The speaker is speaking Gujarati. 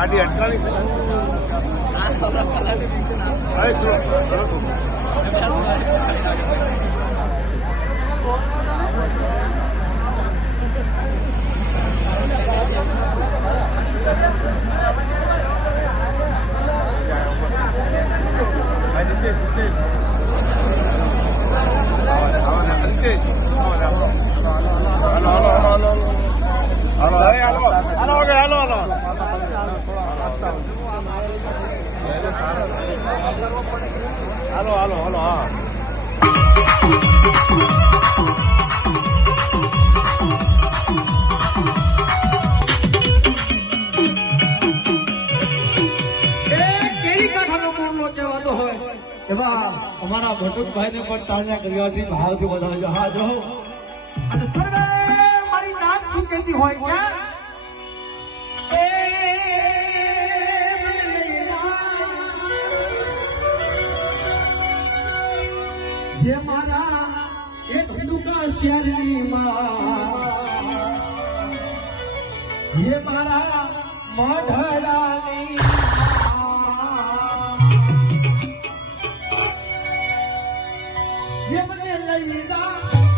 ગાડી અટકાવી અરે શું હાલો હા અમારા ભટુકભાઈ ને પણ તાળના કર્યાથી ભાવથી વધારે હા જો અને સર્વે મારી નામ શું કહેતી હોય ક્યાં ये मारा एक दुका शैली मां ये मारा मढ़रानी ये मने लई जा